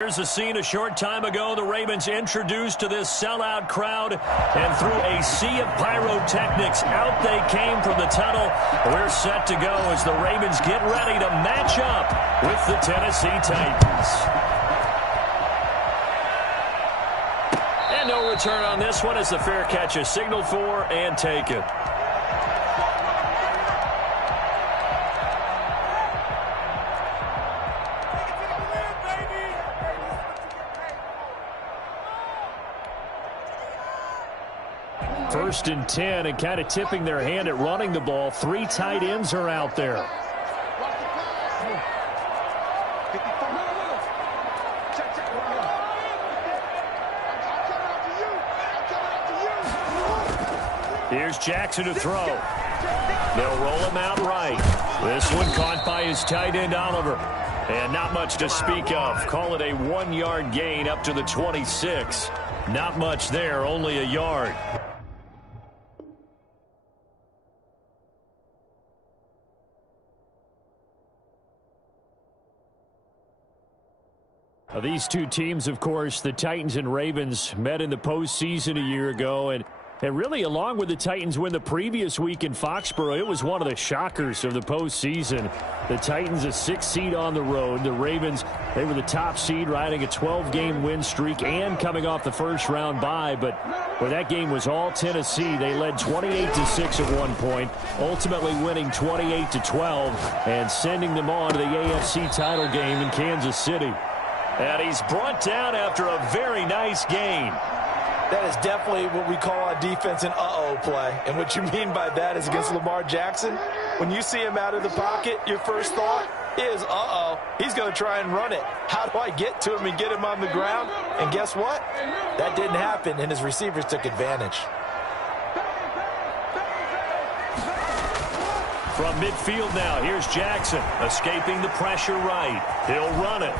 Here's a scene a short time ago. The Ravens introduced to this sellout crowd, and through a sea of pyrotechnics, out they came from the tunnel. We're set to go as the Ravens get ready to match up with the Tennessee Titans. And no return on this one as the fair catch is signaled for and taken. First and 10, and kind of tipping their hand at running the ball. 3 tight ends are out there. Here's Jackson to throw. They'll roll him out right. This one caught by his tight end, Oliver. And not much to speak of. Call it a 1-yard gain up to the 26. Not much there, only a yard. These two teams, of course, the Titans and Ravens, met in the postseason a year ago. And really, along with the Titans win the previous week in Foxborough, it was one of the shockers of the postseason. The Titans a 6th seed on the road. The Ravens, they were the top seed, riding a 12-game win streak and coming off the first-round bye. But where that game was all Tennessee, they led 28-6 at one point, ultimately winning 28-12 and sending them on to the AFC title game in Kansas City. And he's brought down after a very nice gain. That is definitely what we call a defense an uh-oh play. And what you mean by that is against Lamar Jackson, when you see him out of the pocket, your first thought is, uh-oh, he's going to try and run it. How do I get to him and get him on the ground? And guess what? That didn't happen, and his receivers took advantage. From midfield now, here's Jackson, escaping the pressure right. He'll run it.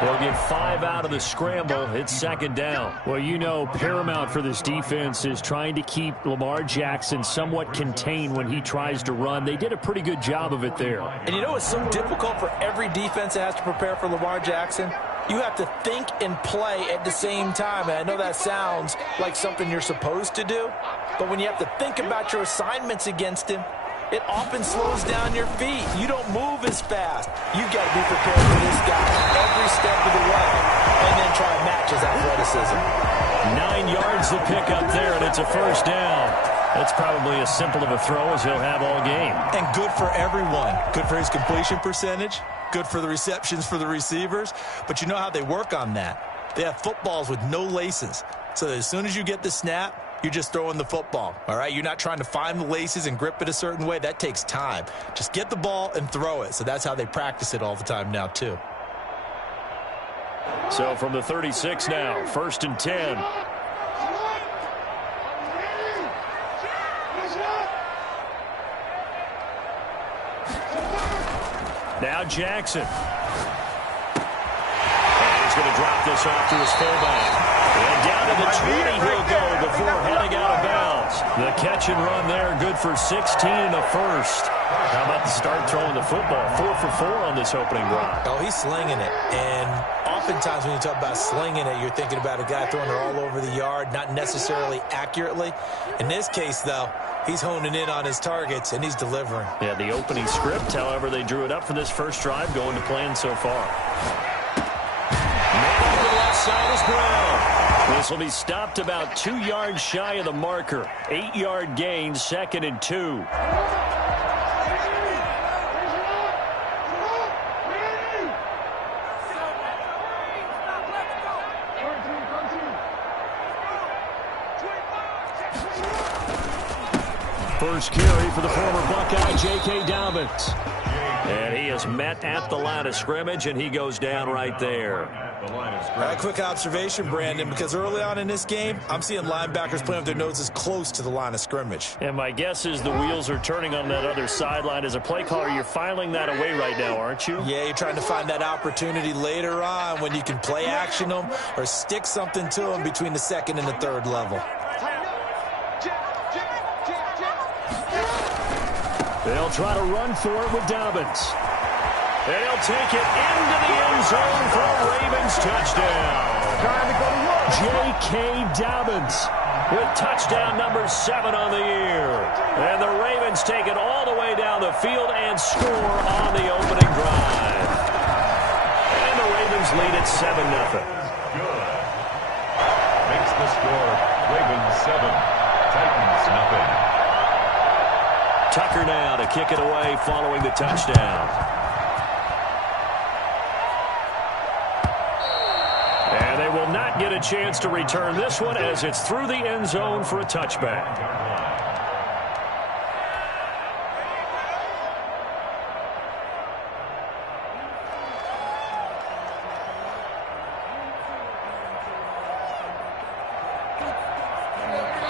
They'll get 5 out of the scramble. It's second down. Well, you know, paramount for this defense is trying to keep Lamar Jackson somewhat contained when he tries to run. They did a pretty good job of it there. And you know it's so difficult for every defense that has to prepare for Lamar Jackson? You have to think and play at the same time. And I know that sounds like something you're supposed to do, but when you have to think about your assignments against him, it often slows down your feet. You don't move as fast. You've got to be prepared for this guy every step of the way and then try and match his athleticism. 9 yards to pick up there, and it's a first down. That's probably as simple of a throw as he'll have all game. And good for everyone. Good for his completion percentage. Good for the receptions for the receivers. But you know how they work on that. They have footballs with no laces. So that as soon as you get the snap, you're just throwing the football, all right? You're not trying to find the laces and grip it a certain way. That takes time. Just get the ball and throw it. So that's how they practice it all the time now, too. So from the 36 now, first and 10. Now Jackson. And he's going to drop this off to his fullback. And down to the 20 he'll go before heading out of bounds. The catch and run there, good for 16 and a first. How about the start throwing the football? 4 for 4 on this opening drive. Oh, he's slinging it. And oftentimes when you talk about slinging it, you're thinking about a guy throwing it all over the yard, not necessarily accurately. In this case, though, he's honing in on his targets, and he's delivering. Yeah, the opening script, however, they drew it up for this first drive, going to plan so far. Maybe to the left side is Brown. This will be stopped about 2 yards shy of the marker. 8-yard gain, 2nd and 2. First carry for the former Buckeye, J.K. Dobbins. And he is met at the line of scrimmage, and he goes down right there. A quick observation, Brandon, because early on in this game, I'm seeing linebackers playing with their noses close to the line of scrimmage. And my guess is the wheels are turning on that other sideline. As a play caller, you're filing that away right now, aren't you? Yeah, you're trying to find that opportunity later on when you can play action them or stick something to them between the 2nd and the 3rd level. They'll try to run for it with Dobbins. And he'll take it into the end zone for a Ravens touchdown. J.K. Dobbins with touchdown number 7 on the year. And the Ravens take it all the way down the field and score on the opening drive. And the Ravens lead at 7-0. Good. Makes the score Ravens 7, Titans nothing. Tucker now to kick it away following the touchdown. And they will not get a chance to return this one as it's through the end zone for a touchback.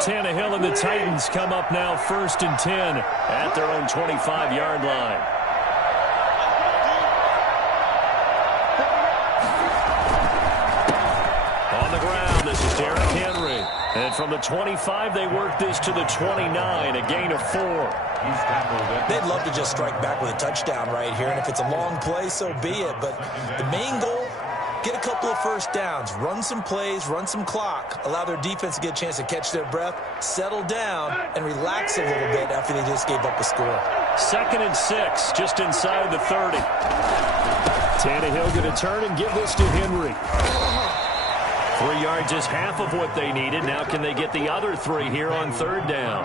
Tannehill and the Titans come up now 1st and 10 at their own 25-yard line. On the ground, this is Derrick Henry. And from the 25, they work this to the 29, a gain of 4. They'd love to just strike back with a touchdown right here, and if it's a long play, so be it. But the main goal, get a couple of first downs, run some plays, run some clock, allow their defense to get a chance to catch their breath, settle down, and relax a little bit after they just gave up a score. 2nd and 6, just inside the 30. Tannehill going to turn and give this to Henry. 3 yards is half of what they needed. Now can they get the other 3 here on 3rd down?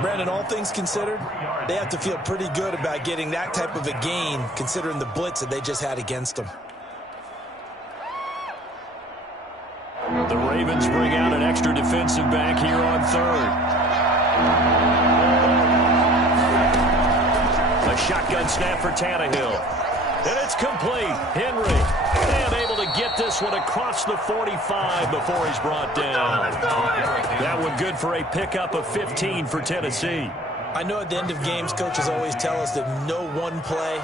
Brandon, all things considered, they have to feel pretty good about getting that type of a gain considering the blitz that they just had against them. The Ravens bring out an extra defensive back here on 3rd. A shotgun snap for Tannehill. And it's complete. Henry, and able to get this one across the 45 before he's brought down. That one good for a pickup of 15 for Tennessee. I know at the end of games, coaches always tell us that no one play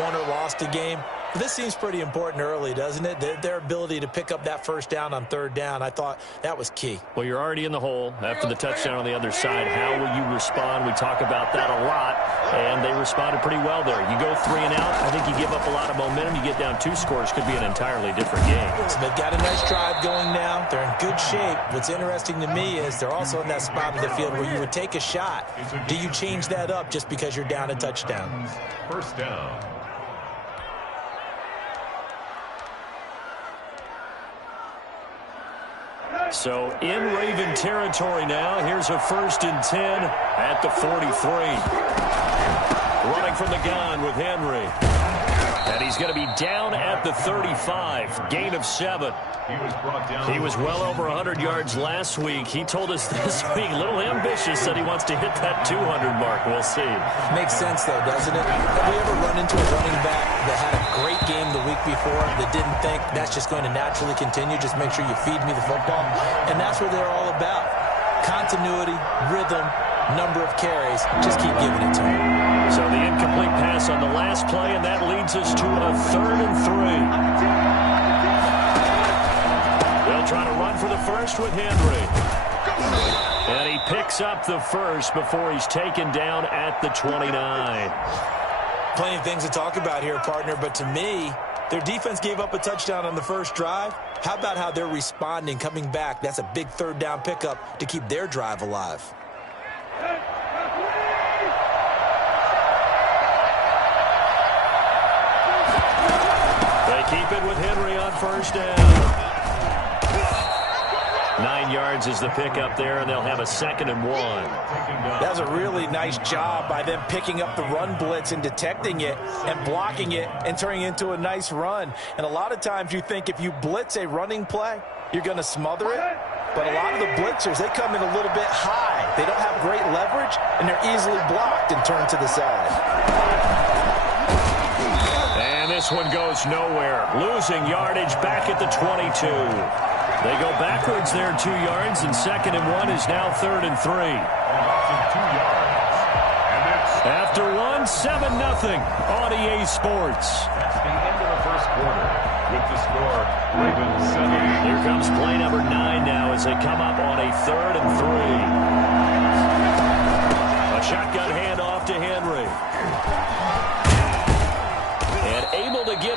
won or lost a game. But this seems pretty important early, doesn't it? Their ability to pick up that first down on 3rd down, I thought that was key. Well, you're already in the hole after the touchdown on the other side. How will you respond? We talk about that a lot, and they responded pretty well there. You go 3 and out, I think you give up a lot of momentum. You get down 2 scores, could be an entirely different game. So they've got a nice drive going now. They're in good shape. What's interesting to me is they're also in that spot of the field where you would take a shot. Do you change that up just because you're down a touchdown? 1st down. So in Raven territory now. Here's a 1st and 10 at the 43. Running from the gun with Henry. And he's going to be down at the 35. Gain of 7. He was well over 100 yards last week. He told us this week, a little ambitious, that he wants to hit that 200 mark. We'll see. Makes sense, though, doesn't it? Have we ever run into a running back that had a great game the week before that didn't think that's just going to naturally continue? Just make sure you feed me the football. And that's what they're all about. Continuity, rhythm, number of carries. Just keep giving it to him. So the incomplete pass on the last play, and that leads us to a 3rd and 3. They'll try to run for the first with Henry. And he picks up the first before he's taken down at the 29. Plenty of things to talk about here, partner, but to me, their defense gave up a touchdown on the first drive. How about how they're responding, coming back? That's a big 3rd down pickup to keep their drive alive. They keep it with Henry on 1st down. 9 yards is the pickup there, and they'll have a 2nd and 1. That was a really nice job by them picking up the run blitz and detecting it and blocking it and turning it into a nice run. And a lot of times you think if you blitz a running play, you're going to smother it. But a lot of the blitzers, they come in a little bit high. They don't have great leverage, and they're easily blocked and turned to the side. And this one goes nowhere. Losing yardage back at the 22. They go backwards there 2 yards, and 2nd and 1 is now 3rd and 3. After one, 7-0 on EA Sports. That's the end of the 1st quarter. With the score, Ravens 7. Here comes play number 9 now as they come up on a 3rd and 3. A shotgun handoff to Henry. And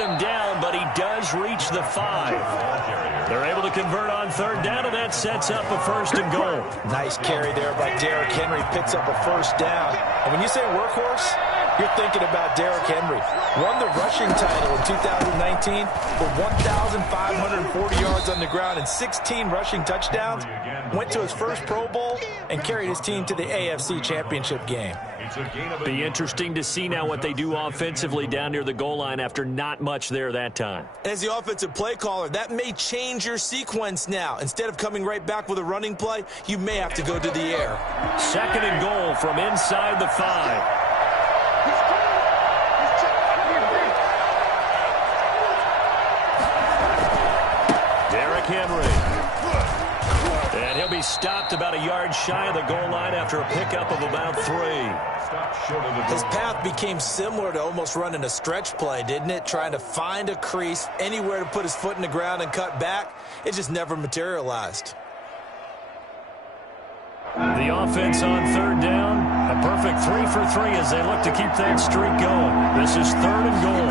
him down, but he does reach the 5. They're able to convert on third down, and that sets up a 1st and goal. Nice carry there by Derrick Henry. Picks up a 1st down. And when you say workhorse, you're thinking about Derrick Henry. Won the rushing title in 2019 with 1,540 yards on the ground and 16 rushing touchdowns. Went to his first Pro Bowl and carried his team to the AFC Championship game. Be interesting to see now what they do offensively down near the goal line after not much there that time. As the offensive play caller, that may change your sequence now. Instead of coming right back with a running play, you may have to go to the air. 2nd and goal from inside the 5. Henry. And he'll be stopped about a yard shy of the goal line after a pickup of about 3. His path became similar to almost running a stretch play, didn't it? Trying to find a crease, anywhere to put his foot in the ground and cut back. It just never materialized. The offense on third down. A perfect 3 for 3 as they look to keep that streak going. This is 3rd and goal.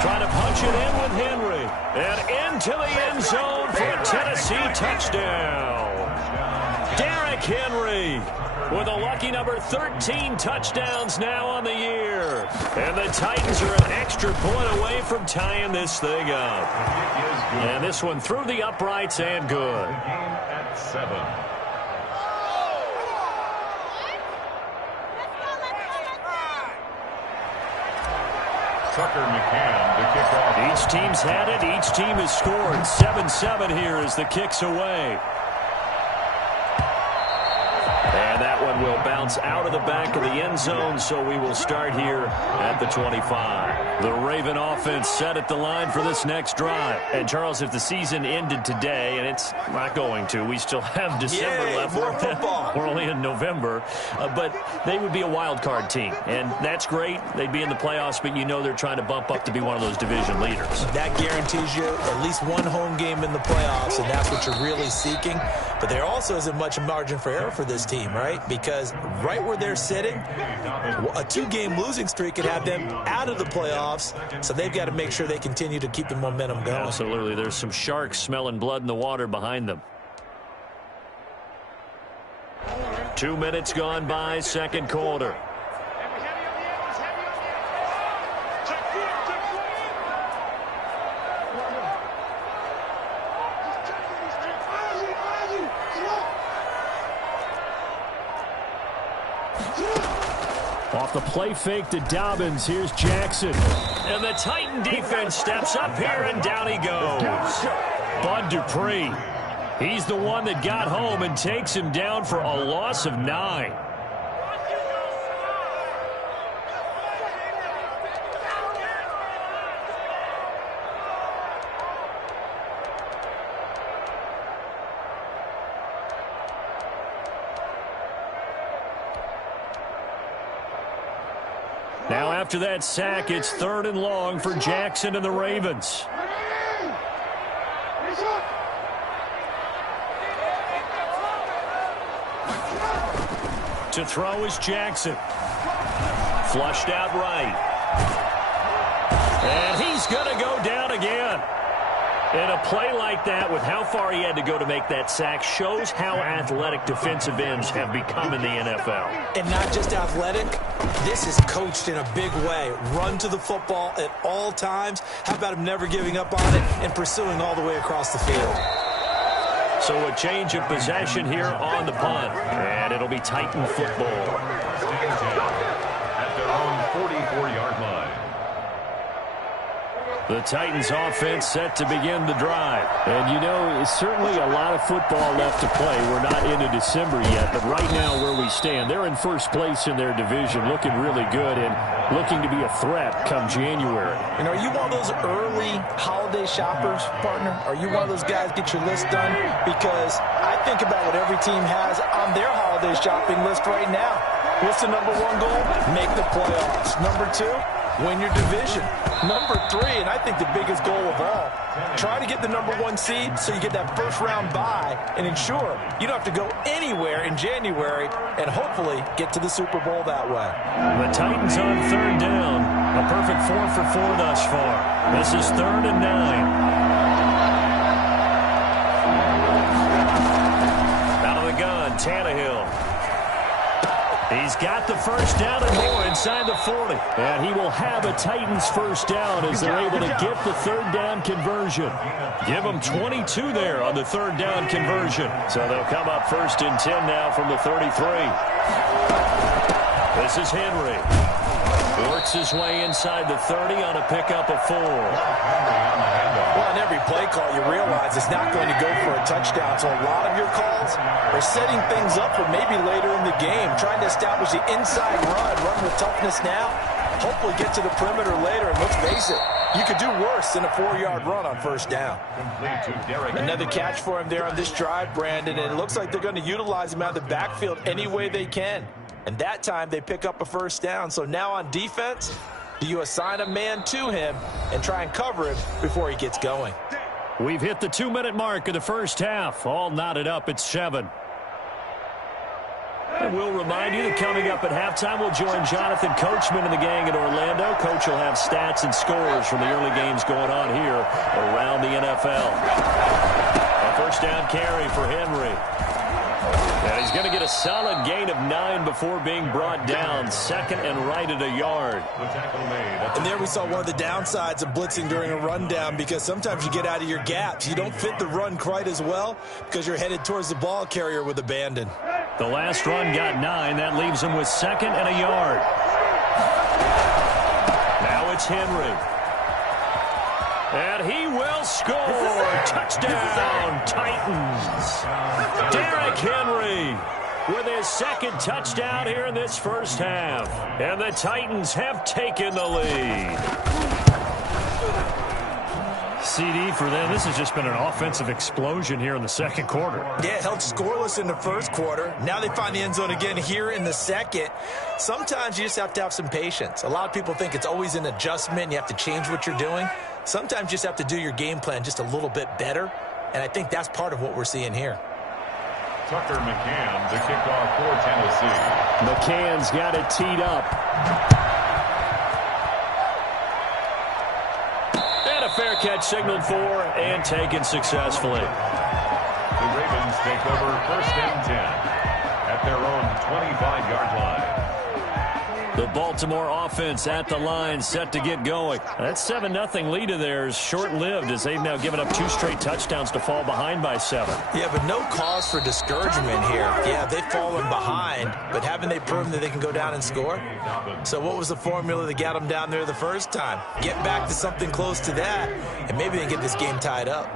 Trying to punch it in with Henry. And into the end zone for a Tennessee touchdown. Derrick Henry with a lucky number 13 touchdowns now on the year. And the Titans are an extra point away from tying this thing up. And this one through the uprights and good. Game at 7. Tucker McCann to kick off. Each team's had it. Each team has scored. 7-7 here as the kick's away. And that one will bounce out of the back of the end zone, so we will start here at the 25. The Raven offense set at the line for this next drive. And, Charles, if the season ended today, and it's not going to, we still have December left. More football. We're only in November. But they would be a wild card team, and that's great. They'd be in the playoffs, but you know they're trying to bump up to be one of those division leaders. That guarantees you at least one home game in the playoffs, and that's what you're really seeking. But there also isn't much margin for error for this team, right? Because right where they're sitting, a 2-game losing streak could have them out of the playoffs, so they've got to make sure they continue to keep the momentum going. Absolutely. There's some sharks smelling blood in the water behind them. 2 minutes gone by, 2nd quarter. Off the play fake to Dobbins. Here's Jackson. And the Titan defense steps up here, and down he goes. Bud Dupree. He's the one that got home and takes him down for a loss of 9. Now after that sack, it's 3rd and long for Jackson and the Ravens. To throw is Jackson. Flushed out right. And he's going to go down again. And a play like that, with how far he had to go to make that sack, shows how athletic defensive ends have become in the NFL. And not just athletic, this is coached in a big way. Run to the football at all times. How about him never giving up on it and pursuing all the way across the field? So a change of possession here on the punt. And it'll be Titan football. At their own 44-yard line. The Titans offense set to begin the drive. And, you know, it's certainly a lot of football left to play. We're not into December yet, but right now where we stand, they're in first place in their division, looking really good and looking to be a threat come January. And are you one of those early holiday shoppers, partner? Are you one of those guys get your list done? Because I think about what every team has on their holiday shopping list right now. What's the number 1 goal? Make the playoffs. Number 2, win your division. Number 3, and I think the biggest goal of all, try to get the number 1 seed so you get that first round bye and ensure you don't have to go anywhere in January and hopefully get to the Super Bowl that way. The Titans on 3rd down. A perfect 4 for 4 thus far. This is 3rd and 9. Out of the gun, Tannehill. He's got the first down and more inside the 40. And he will have a Titans first down as they're able to get the 3rd down conversion. Give them 22 there on the 3rd down conversion. So they'll come up 1st and 10 now from the 33. This is Henry. Works his way inside the 30 on a pickup of 4. Well, on every play call, you realize it's not going to go for a touchdown. So a lot of your calls are setting things up for maybe later in the game, trying to establish the inside run with toughness now. Hopefully get to the perimeter later, and let's face it, you could do worse than a 4-yard run on 1st down. Another catch for him there on this drive, Brandon, and it looks like they're going to utilize him out of the backfield any way they can. And that time they pick up a 1st down. So now on defense, do you assign a man to him and try and cover him before he gets going? We've hit the 2-minute mark of the first half. All knotted up at 7. And we'll remind you that coming up at halftime, we'll join Jonathan Coachman and the gang in Orlando. Coach will have stats and scores from the early games going on here around the NFL. A 1st down carry for Henry. And he's going to get a solid gain of 9 before being brought down. 2nd and right at a yard. And there we saw one of the downsides of blitzing during a rundown, because sometimes you get out of your gaps. You don't fit the run quite as well because you're headed towards the ball carrier with abandon. The last run got 9. That leaves him with 2nd and a yard. Now it's Henry. And he will score. Touchdown, Titans. Derrick Henry with his 2nd touchdown here in this first half. And the Titans have taken the lead. CD for them. This has just been an offensive explosion here in the 2nd quarter. Yeah, held scoreless in the 1st quarter. Now they find the end zone again here in the 2nd. Sometimes you just have to have some patience. A lot of people think it's always an adjustment. You have to change what you're doing. Sometimes you just have to do your game plan just a little bit better. And I think that's part of what we're seeing here. Tucker McCann, the kickoff for Tennessee. McCann's got it teed up. And a fair catch signaled for and taken successfully. The Ravens take over 1st and 10 at their own 25-yard line. The Baltimore offense at the line, set to get going. That 7-0 lead of theirs short-lived as they've now given up 2 straight touchdowns to fall behind by 7. Yeah, but no cause for discouragement here. Yeah, they've fallen behind, but haven't they proven that they can go down and score? So what was the formula that got them down there the 1st time? Get back to something close to that, and maybe they can get this game tied up.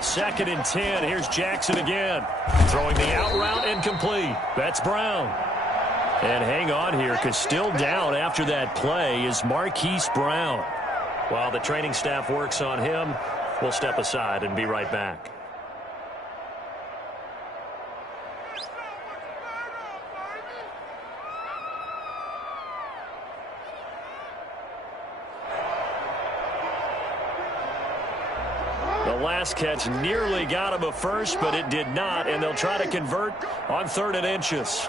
Second and 10. Here's Jackson again. Throwing the out route incomplete. That's Brown. And hang on here, because still down after that play is Marquise Brown. While the training staff works on him, we'll step aside and be right back. The last catch nearly got him a first, but it did not, and they'll try to convert on 3rd and inches.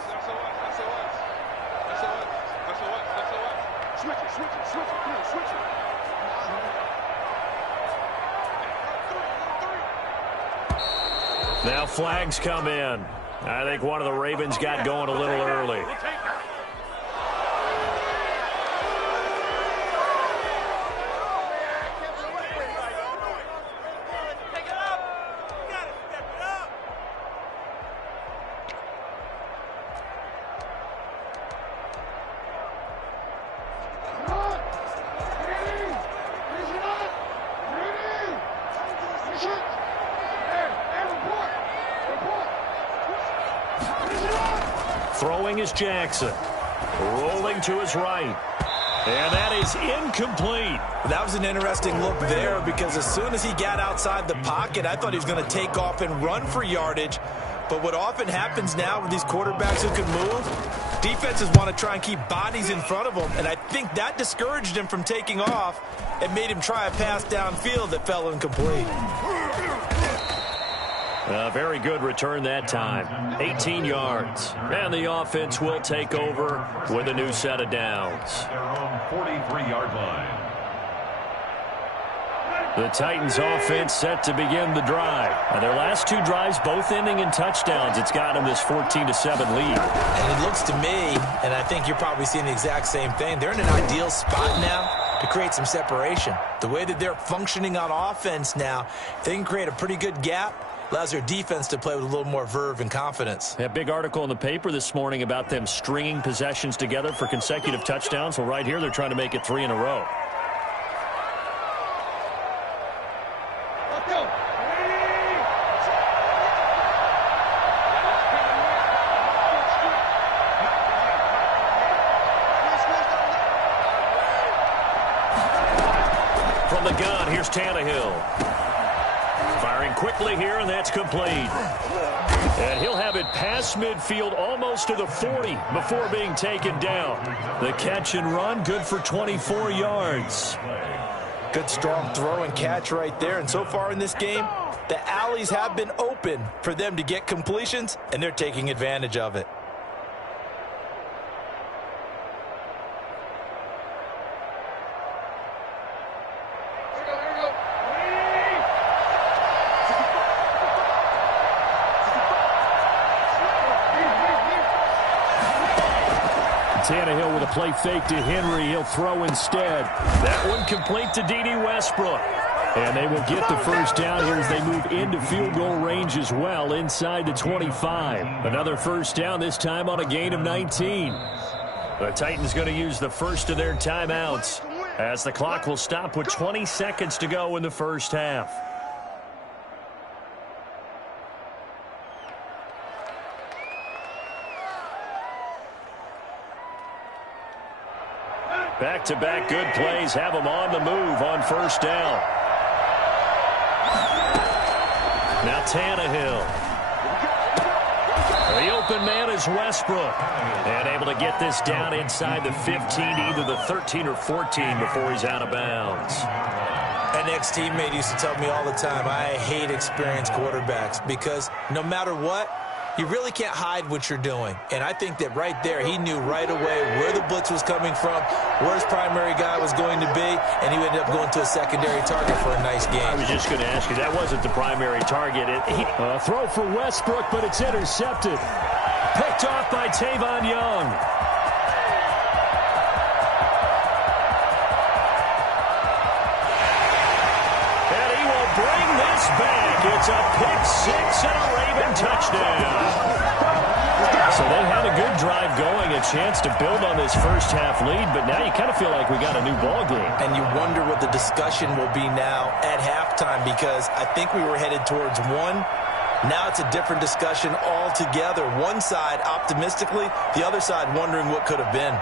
Now flags come in. I think one of the Ravens got going a little early. Throwing is Jackson. Rolling to his right. And that is incomplete. That was an interesting look there, because as soon as he got outside the pocket, I thought he was going to take off and run for yardage. But what often happens now with these quarterbacks who can move, defenses want to try and keep bodies in front of them, and I think that discouraged him from taking off and made him try a pass downfield that fell incomplete. A very good return that time. 18 yards. And the offense will take over with a new set of downs. Their own 43-yard line. The Titans offense set to begin the drive. And their last two drives both ending in touchdowns. It's got them this 14-7 lead. And it looks to me, and I think you're probably seeing the exact same thing, they're in an ideal spot now to create some separation. The way that they're functioning on offense now, they can create a pretty good gap. Allows their defense to play with a little more verve and confidence. A big article in the paper this morning about them stringing possessions together for consecutive touchdowns. Well, right here, they're trying to make it 3 in a row. From the gun, here's Tannehill. Firing quickly here, and that's complete. And he'll have it past midfield almost to the 40 before being taken down. The catch and run, good for 24 yards. Good strong throw and catch right there. And so far in this game, the alleys have been open for them to get completions, and they're taking advantage of it. Tannehill with a play fake to Henry. He'll throw instead. That one complete to D.D. Westbrook. And they will get the first down here as they move into field goal range as well inside the 25. Another first down, this time on a gain of 19. The Titans going to use the first of their timeouts as the clock will stop with 20 seconds to go in the first half. Back-to-back good plays have them on the move on first down. Now Tannehill. The open man is Westbrook. And able to get this down inside the 15, either the 13 or 14 before he's out of bounds. An ex-teammate used to tell me all the time, I hate experienced quarterbacks because no matter what, you really can't hide what you're doing. And I think that right there, he knew right away where the blitz was coming from, where his primary guy was going to be, and he ended up going to a secondary target for a nice game. I was just going to ask you, that wasn't the primary target. Throw for Westbrook, but it's intercepted. Picked off by Tavon Young. And he will bring this back. It's a pick six and a Raven touchdown. So they had a good drive going, a chance to build on this first half lead, but now you kind of feel like we got a new ball game. And you wonder what the discussion will be now at halftime, because I think we were headed towards one. Now it's a different discussion altogether. One side optimistically, the other side wondering what could have been.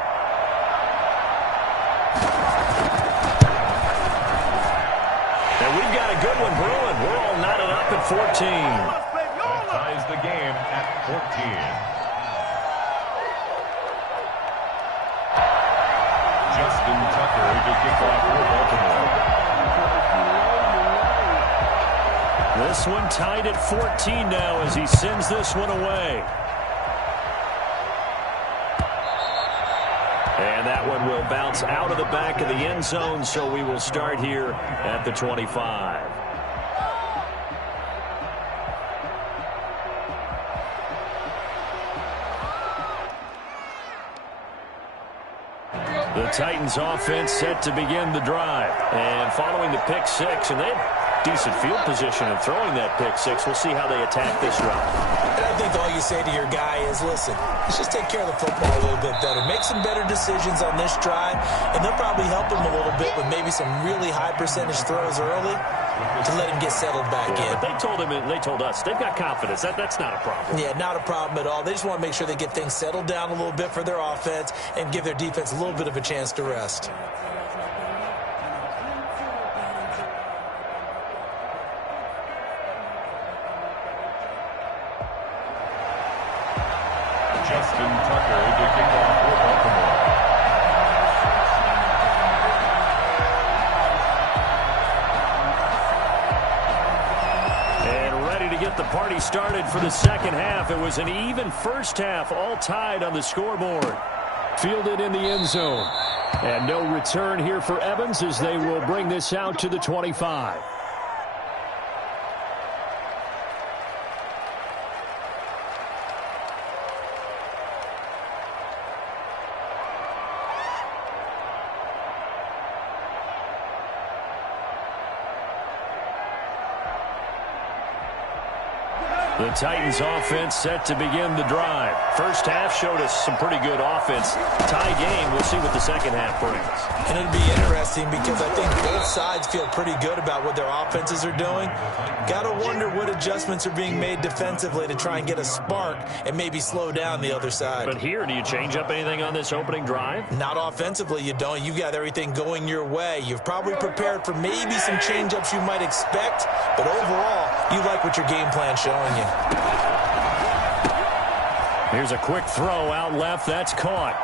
And we've got a good one brewing. We're all knotted up at 14. That ties the game at 14. Justin Tucker to kick off for Baltimore. This one tied at 14 now as he sends this one away. And that one will bounce out of the back of the end zone, so we will start here at the 25. The Titans offense set to begin the drive. And following the pick six, and they have decent field position of throwing that pick six. We'll see how they attack this route. And I think all you say to your guy is, listen, let's just take care of the football a little bit better. Make some better decisions on this drive, and they'll probably help him a little bit with maybe some really high percentage throws early to let him get settled back in. But they told him, and they told us, they've got confidence. That's not a problem. Yeah, not a problem at all. They just want to make sure they get things settled down a little bit for their offense and give their defense a little bit of a chance to rest. Justin Tucker to kick off for Baltimore. And ready to get the party started for the second half. It was an even first half, all tied on the scoreboard. Fielded in the end zone. And no return here for Evans as they will bring this out to the 25. The Titans offense set to begin the drive. First half showed us some pretty good offense. Tie game. We'll see what the second half brings. And it'll be interesting because I think both sides feel pretty good about what their offenses are doing. Got to wonder what adjustments are being made defensively to try and get a spark and maybe slow down the other side. But here, do you change up anything on this opening drive? Not offensively, you don't. You've got everything going your way. You've probably prepared for maybe some change-ups you might expect, but overall, you like what your game plan's showing you. Here's a quick throw out left. That's caught.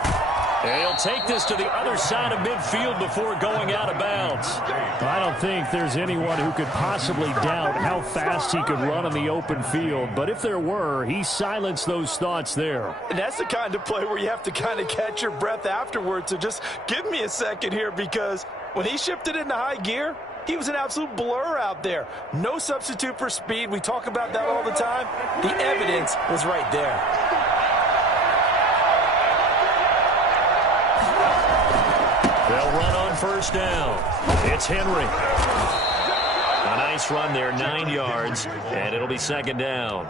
And he'll take this to the other side of midfield before going out of bounds. I don't think there's anyone who could possibly doubt how fast he could run on the open field. But if there were, he silenced those thoughts there. And that's the kind of play where you have to kind of catch your breath afterwards. So just give me a second here, because when he shifted into high gear, he was an absolute blur out there. No substitute for speed. We talk about that all the time. The evidence was right there. They'll run on first down. It's Henry. A nice run there, 9 yards, and it'll be second down.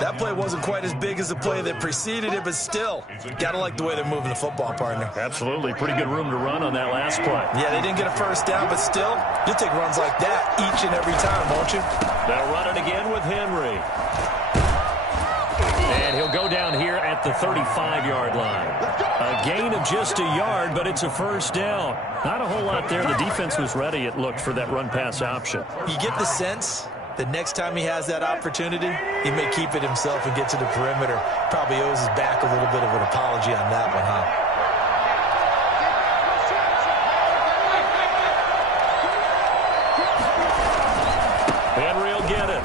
That play wasn't quite as big as the play that preceded it, but still, gotta like the way they're moving the football, partner. Absolutely. Pretty good room to run on that last play. Yeah, they didn't get a first down, but still, you'll take runs like that each and every time, won't you? They'll run it again with Henry. And he'll go down here at the 35-yard line. A gain of just a yard, but it's a first down. Not a whole lot there. The defense was ready, it looked, for that run-pass option. You get the sense that next time he has that opportunity, he may keep it himself and get to the perimeter. Probably owes his back a little bit of an apology on that one, huh?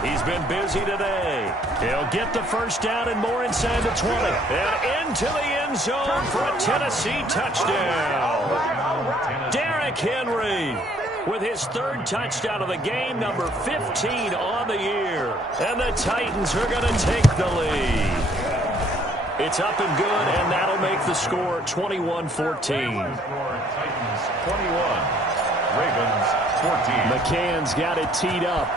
He's been busy today. He'll get the first down and more inside the 20. And into the end zone for a Tennessee touchdown. Derrick Henry with his third touchdown of the game, number 15 on the year. And the Titans are going to take the lead. It's up and good, and that'll make the score 21-14. Titans 21, Ravens 14. McCann's got it teed up.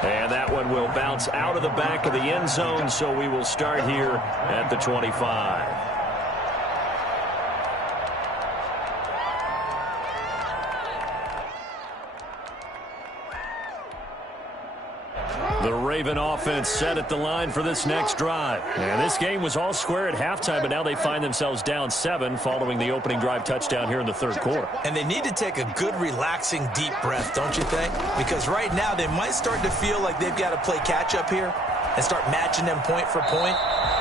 And that one will bounce out of the back of the end zone, so we will start here at the 25. The Raven offense set at the line for this next drive. And this game was all square at halftime, but now they find themselves down 7 following the opening drive touchdown here in the third quarter. And they need to take a good, relaxing, deep breath, don't you think? Because right now they might start to feel like they've got to play catch-up here and start matching them point for point.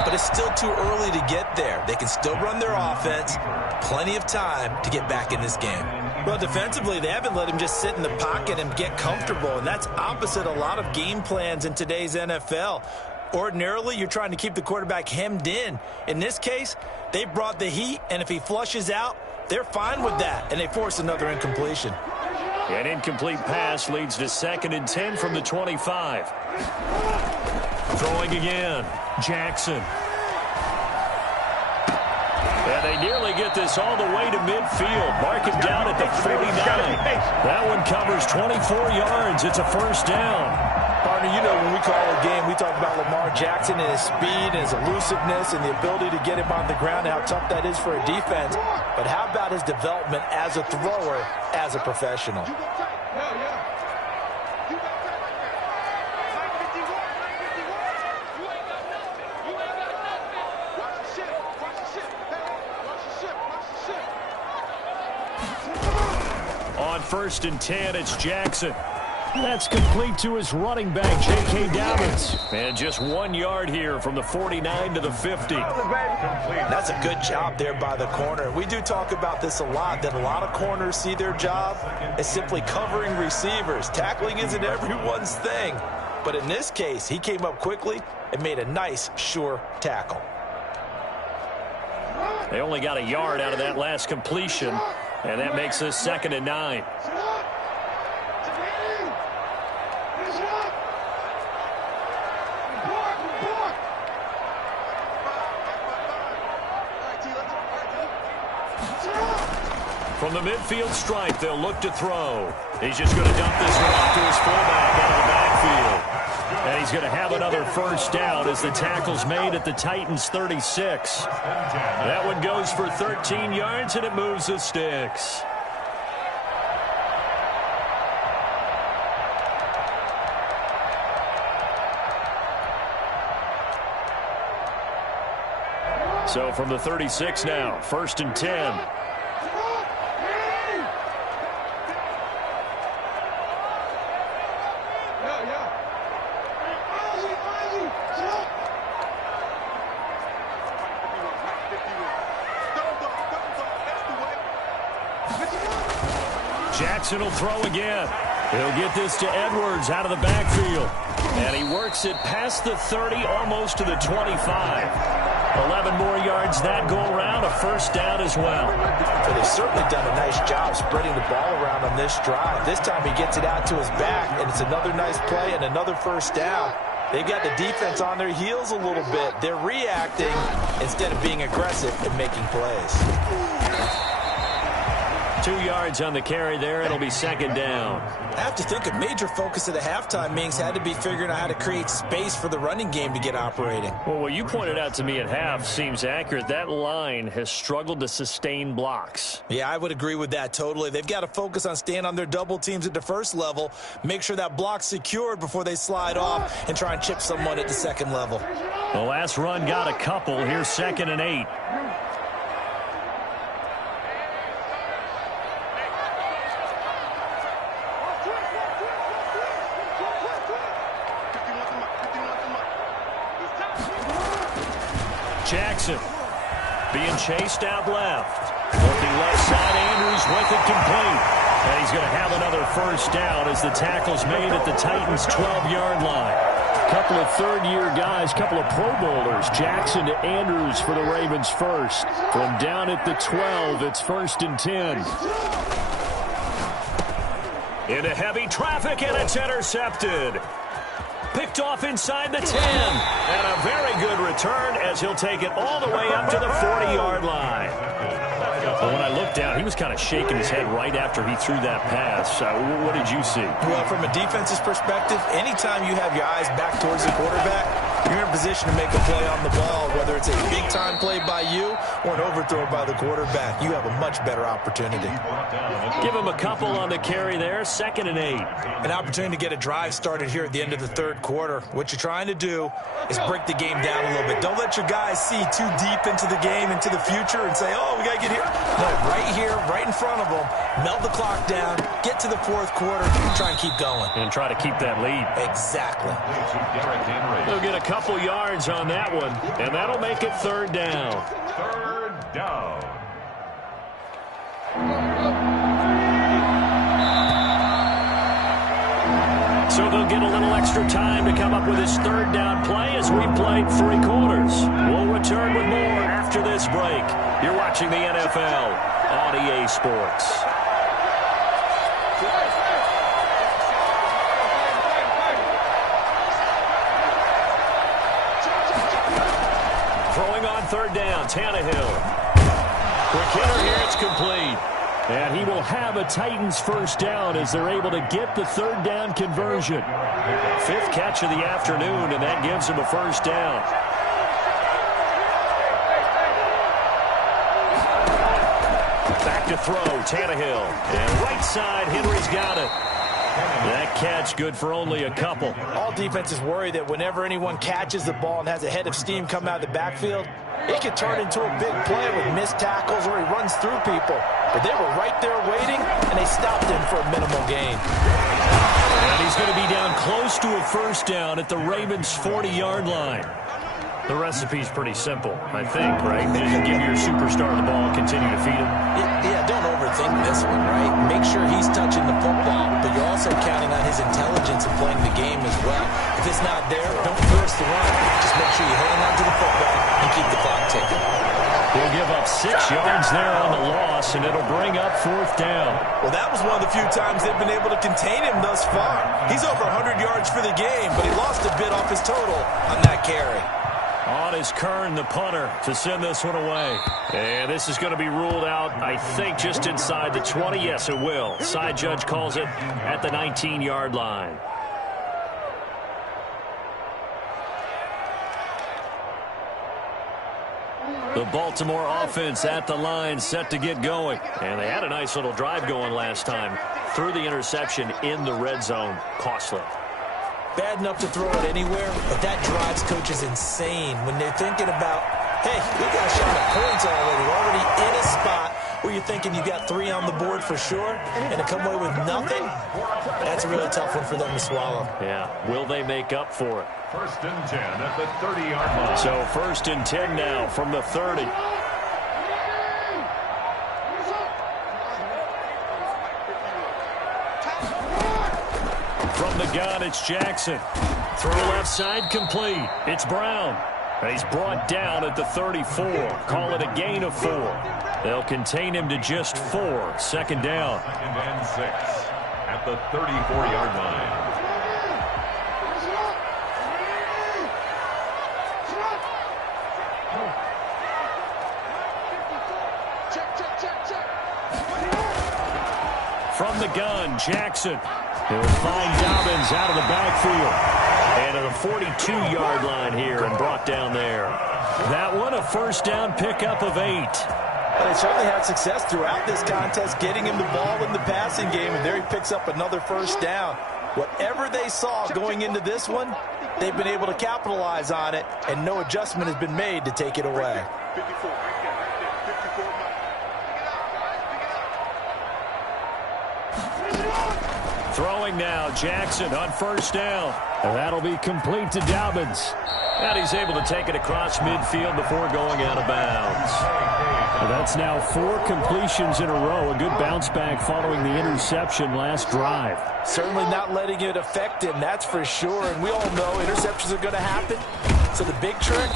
But it's still too early to get there. They can still run their offense. Plenty of time to get back in this game. Well, defensively, they haven't let him just sit in the pocket and get comfortable, and that's opposite a lot of game plans in today's NFL. Ordinarily, you're trying to keep the quarterback hemmed in. In this case, they brought the heat, and if he flushes out, they're fine with that, and they force another incompletion. An incomplete pass leads to 2nd and 10 from the 25. Throwing again, Jackson. And they nearly get this all the way to midfield. Mark him down at the 49. That one covers 24 yards. It's a first down. Partner, you know when we call a game, we talk about Lamar Jackson and his speed and his elusiveness and the ability to get him on the ground and how tough that is for a defense. But how about his development as a thrower, as a professional? On 1st and 10, it's Jackson. That's complete to his running back, J.K. Dobbins. And just 1 yard here from the 49 to the 50. That's a good job there by the corner. We do talk about this a lot, that a lot of corners see their job as simply covering receivers. Tackling isn't everyone's thing. But in this case, he came up quickly and made a nice, sure tackle. They only got a yard out of that last completion, and that makes this 2nd and 9. From the midfield stripe, they'll look to throw. He's just going to dump this one off to his fullback out of the backfield. And he's going to have another first down as the tackle's made at the Titans' 36. That one goes for 13 yards, and it moves the sticks. So from the 36 now, 1st and 10. Jackson will throw again. He'll get this to Edwards out of the backfield. And he works it past the 30, almost to the 25. 11 more yards that go around, a first down as well. But they've certainly done a nice job spreading the ball around on this drive. This time he gets it out to his back, and it's another nice play and another first down. They've got the defense on their heels a little bit. They're reacting instead of being aggressive and making plays. 2 yards on the carry there. It'll be 2nd down. I have to think a major focus of the halftime meetings had to be figuring out how to create space for the running game to get operating. Well, what you pointed out to me at half seems accurate. That line has struggled to sustain blocks. Yeah, I would agree with that totally. They've got to focus on staying on their double teams at the first level, make sure that block's secured before they slide off and try and chip someone at the second level. The last run got a couple. Here's 2nd and 8. Jackson being chased out left. Looking left side, Andrews with it complete. And he's going to have another first down as the tackle's made at the Titans' 12-yard line. Couple of third-year guys, couple of Pro Bowlers. Jackson to Andrews for the Ravens first. From down at the 12, it's 1st and 10. Into heavy traffic, and it's intercepted. Picked off inside the 10. And a very good return as he'll take it all the way up to the 40-yard line. But when I looked down, he was kind of shaking his head right after he threw that pass. What did you see? Well, from a defense's perspective, anytime you have your eyes back towards the quarterback, you're in position to make a play on the ball, whether it's a big-time play by you or an overthrow by the quarterback. You have a much better opportunity. Give him a couple on the carry there, 2nd and 8. An opportunity to get a drive started here at the end of the third quarter. What you're trying to do is break the game down a little bit. Don't let your guys see too deep into the game, into the future, and say, oh, we got to get here. No, right here, right in front of them, melt the clock down, get to the fourth quarter, try and keep going. And try to keep that lead. Exactly. They'll get a couple yards on that one, and that'll make it 3rd down. 3rd down. So they'll get a little extra time to come up with his 3rd down play as we played 3 quarters. We'll return with more after this break. You're watching the NFL on EA Sports. Throwing on 3rd down, Tannehill. Quick hitter here, it's complete. And he will have a Titans first down as they're able to get the 3rd down conversion. 5th catch of the afternoon, and that gives him a first down. Back to throw, Tannehill. And right side, Henry's got it. That catch good for only a couple. All defenses worry that whenever anyone catches the ball and has a head of steam come out of the backfield, it could turn into a big play with missed tackles or he runs through people. But they were right there waiting, and they stopped him for a minimal gain. And he's going to be down close to a first down at the Ravens' 40-yard line. The recipe's pretty simple, I think, right? Just give your superstar the ball, continue to feed him. Yeah, don't overthink this one, right? Make sure he's touching the football, but you're also counting on his intelligence in playing the game as well. If it's not there, don't force the run. Just make sure you hang on to the football and keep the clock ticking. He'll give up 6 yards there on the loss, and it'll bring up 4th down. Well, that was one of the few times they've been able to contain him thus far. He's over 100 yards for the game, but he lost a bit off his total on that carry. On is Kern, the punter, to send this one away. And this is going to be ruled out, I think, just inside the 20. Yes, it will. Side judge calls it at the 19-yard line. The Baltimore offense at the line, set to get going. And they had a nice little drive going last time. Threw the interception in the red zone. Costly. Bad enough to throw it anywhere, but that drives coaches insane when they're thinking about, hey, we got a shot at points already. We're already in a spot where you're thinking you got 3 on the board for sure, and to come away with nothing, that's a really tough one for them to swallow. Yeah, will they make up for it? 1st and 10 at the 30-yard line. So 1st and 10 now from the 30. From the gun, it's Jackson. Throw left side, complete. It's Brown. And he's brought down at the 34. Call it a gain of 4. They'll contain him to just 4. 2nd down. 2nd and 6 at the 34-yard line. From the gun, Jackson. He'll find Dobbins out of the backfield. And to the 42-yard line here and brought down there. That one a 1st down pickup of 8. But they certainly had success throughout this contest, getting him the ball in the passing game, and there he picks up another 1st down. Whatever they saw going into this one, they've been able to capitalize on it, and no adjustment has been made to take it away. Throwing now, Jackson on 1st down. And that'll be complete to Dobbins. And he's able to take it across midfield before going out of bounds. And that's now 4 completions in a row. A good bounce back following the interception last drive. Certainly not letting it affect him, that's for sure. And we all know interceptions are going to happen. So the big trick,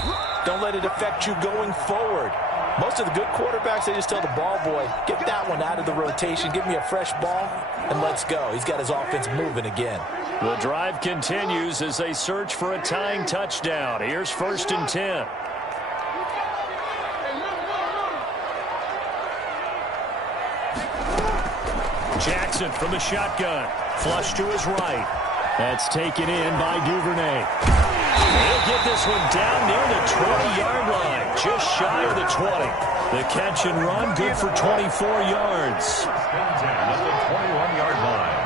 don't let it affect you going forward. Most of the good quarterbacks, they just tell the ball boy, get that one out of the rotation, give me a fresh ball, and let's go. He's got his offense moving again. The drive continues as they search for a tying touchdown. Here's 1st and 10. Jackson from the shotgun. Flush to his right. That's taken in by Duvernay. He'll get this one down near the 20-yard line, just shy of the 20. The catch and run, good for 24 yards. 1st and 10 at the 21-yard line.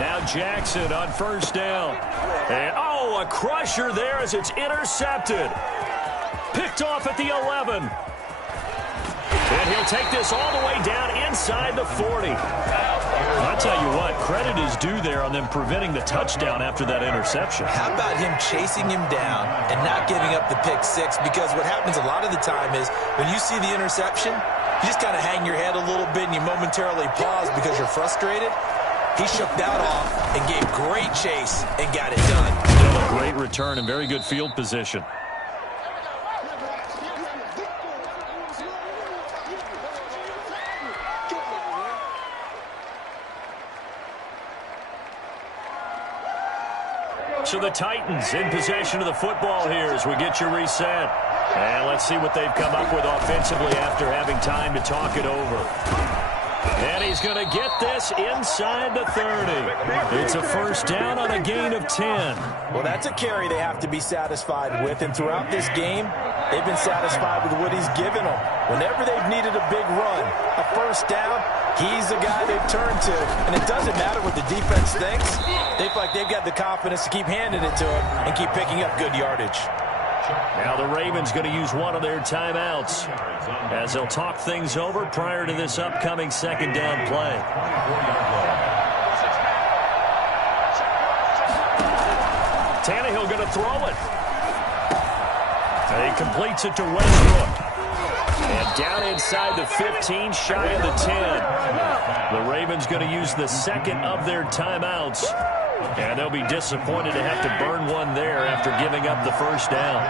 Now Jackson on 1st down. And, oh, a crusher there as it's intercepted. Picked off at the 11. And he'll take this all the way down inside the 40. I'll tell you what, credit is due there on them preventing the touchdown after that interception. How about him chasing him down and not giving up the pick 6? Because what happens a lot of the time is when you see the interception, you just kind of hang your head a little bit and you momentarily pause because you're frustrated. He shook that off and gave great chase and got it done. Still a great return and very good field position. So the Titans in possession of the football here as we get you reset. And let's see what they've come up with offensively after having time to talk it over. And he's going to get this inside the 30. It's a 1st down on a gain of 10. Well, that's a carry they have to be satisfied with. And throughout this game, They've been satisfied with what he's given them. Whenever they've needed a big run, a first down, he's the guy they've turned to. And it doesn't matter what the defense thinks. They feel like they've got the confidence to keep handing it to him and keep picking up good yardage. Now the Ravens going to use one of their timeouts as they'll talk things over prior to this upcoming second down play. Tannehill going to throw it. He completes it to Westbrook. And down inside the 15, shy of the 10. The Ravens going to use the second of their timeouts. And they'll be disappointed to have to burn one there after giving up the first down.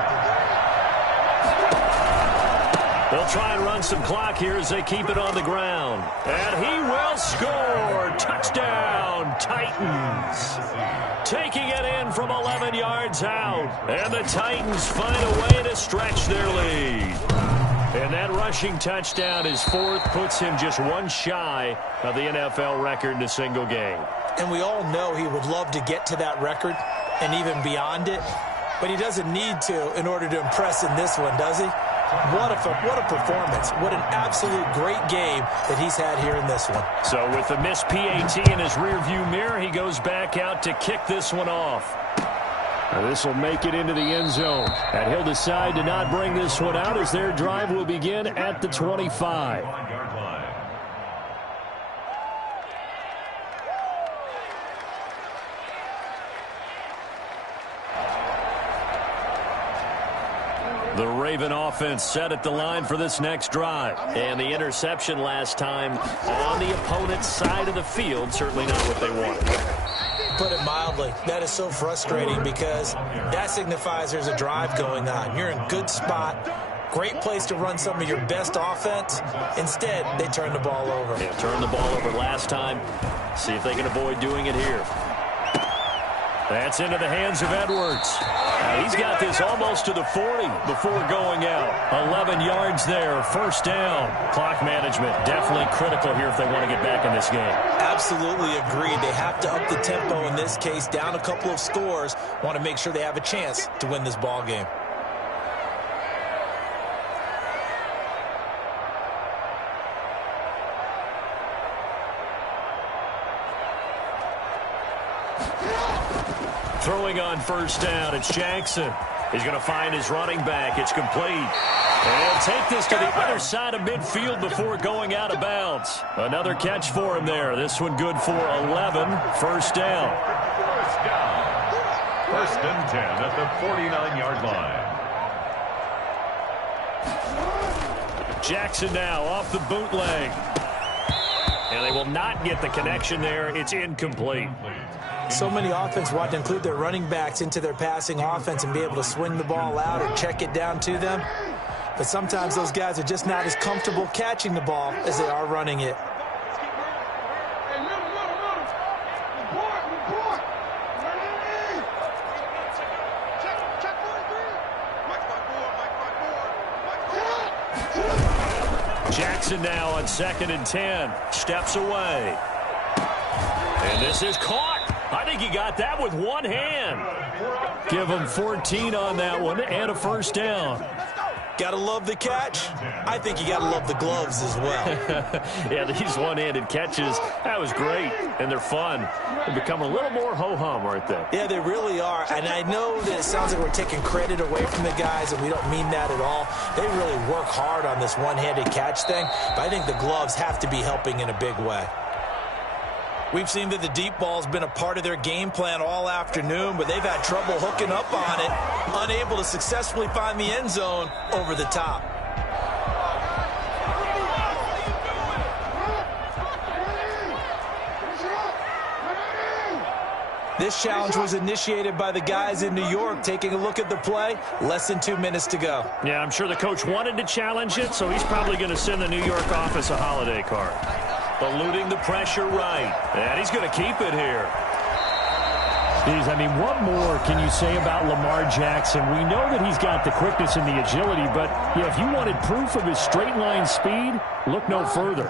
They'll try and run some clock here as they keep it on the ground. And he will score. Touchdown, Titans. Taking it in from 11 yards out. And the Titans find a way to stretch their lead. And that rushing touchdown, his fourth, puts him just one shy of the NFL record in a single game. And we all know he would love to get to that record and even beyond it. But he doesn't need to in order to impress in this one, does he? What a performance. What an absolute great game that he's had here in this one. So with the missed PAT in his rearview mirror, he goes back out to kick this one off. Now this will make it into the end zone. And he'll decide to not bring this one out as their drive will begin at the 25. The Raven offense set at the line for this next drive. And the interception last time on the opponent's side of the field, certainly not what they wanted. Put it mildly, that is so frustrating because that signifies there's a drive going on. You're in good spot, great place to run some of your best offense. Instead, they turn the ball over. Yeah, turned the ball over last time. See if they can avoid doing it here. That's into the hands of Edwards. He's got this almost to the 40 before going out. 11 yards there, first down. Clock management definitely critical here if they want to get back in this game. Absolutely agreed. They have to up the tempo in this case, down a couple of scores. Want to make sure they have a chance to win this ball game. Throwing on first down, it's Jackson. He's going to find his running back. It's complete. And he'll take this to the other side of midfield before going out of bounds. Another catch for him there. This one good for 11. First down. First and 10 at the 49-yard line. Jackson now off the bootleg. And they will not get the connection there. It's incomplete. So many offenses want to include their running backs into their passing offense and be able to swing the ball out or check it down to them. But sometimes those guys are just not as comfortable catching the ball as they are running it. Jackson now on 2nd and 10. Steps away. And this is caught. I think he got that with one hand. Give him 14 on that one and a first down. Gotta love the catch. I think you gotta love the gloves as well. Yeah, these one-handed catches, that was great, and they're fun. They become a little more ho-hum, aren't they? Yeah, they really are, and I know that it sounds like we're taking credit away from the guys, and we don't mean that at all. They really work hard on this one-handed catch thing, but I think the gloves have to be helping in a big way. We've seen that the deep ball's been a part of their game plan all afternoon, but they've had trouble hooking up on it, unable to successfully find the end zone over the top. This challenge was initiated by the guys in New York. Taking a look at the play, less than 2 minutes to go. Yeah, I'm sure the coach wanted to challenge it, so he's probably going to send the New York office a holiday card. Eluding the pressure right. And he's going to keep it here. Steves, I mean, what more can you say about Lamar Jackson? We know that he's got the quickness and the agility, but yeah, if you wanted proof of his straight line speed, look no further.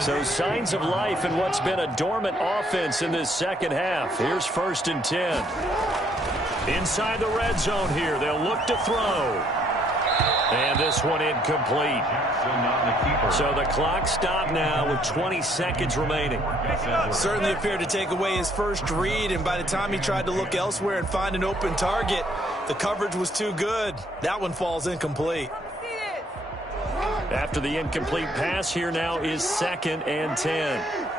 So signs of life in what's been a dormant offense in this second half. Here's 1st and 10. Inside the red zone here. They'll look to throw. And this one incomplete. So the clock stopped now with 20 seconds remaining. Certainly appeared to take away his first read, and by the time he tried to look elsewhere and find an open target, the coverage was too good. That one falls incomplete. After the incomplete pass, here now is 2nd and 10.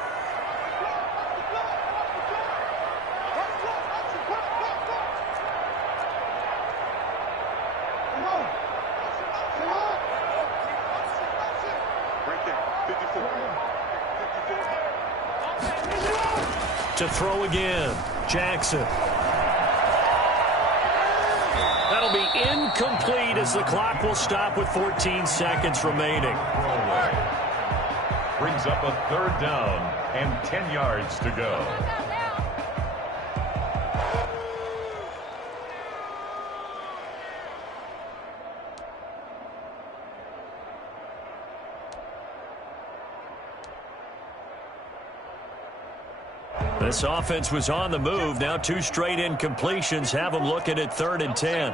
To throw again, Jackson. That'll be incomplete as the clock will stop with 14 seconds remaining. Brings up a 3rd down and 10 yards to go. This offense was on the move. Now 2 straight incompletions have them looking at 3rd and 10.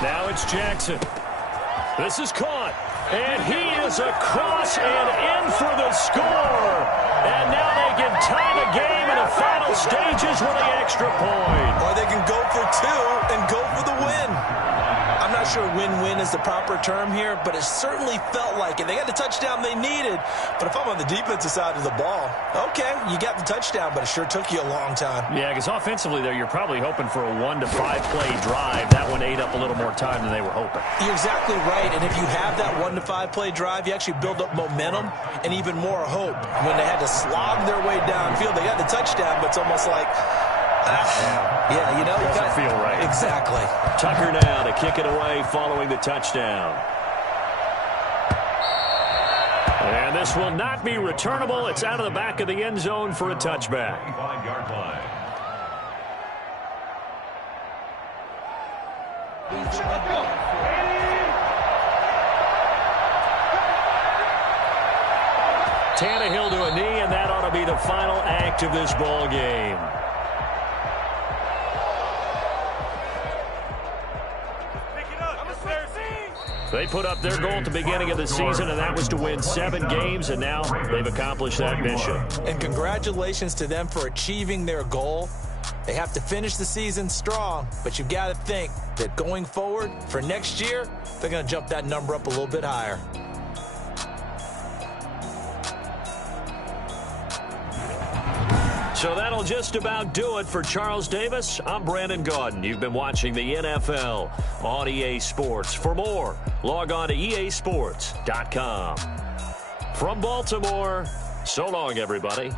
Now it's Jackson. This is caught. And he is across and in for the score. And now they can tie the game in the final stages with the extra point. Or they can go for 2 and go for the win. I'm not sure win-win is the proper term here, but it certainly felt like it. They got the touchdown they needed, but if I'm on the defensive side of the ball, okay, you got the touchdown, but it sure took you a long time. Yeah, because offensively there, you're probably hoping for a 1 to 5 play drive. That one ate up a little more time than they were hoping. You're exactly right, and if you have that 1 to 5 play drive, you actually build up momentum and even more hope. When they had to slog their way downfield, they got the touchdown, but it's almost like, yeah, you know. Doesn't feel right. Exactly. Tucker now to kick it away following the touchdown. And this will not be returnable. It's out of the back of the end zone for a touchback. 25-yard line. Tannehill to a knee, and that ought to be the final act of this ball game. They put up their goal at the beginning of the season, and that was to win 7 games, and now they've accomplished that mission. And congratulations to them for achieving their goal. They have to finish the season strong, but you've got to think that going forward for next year, they're going to jump that number up a little bit higher. So that'll just about do it for Charles Davis. I'm Brandon Gaudin. You've been watching the NFL on EA Sports. For more, log on to easports.com. From Baltimore, so long, everybody.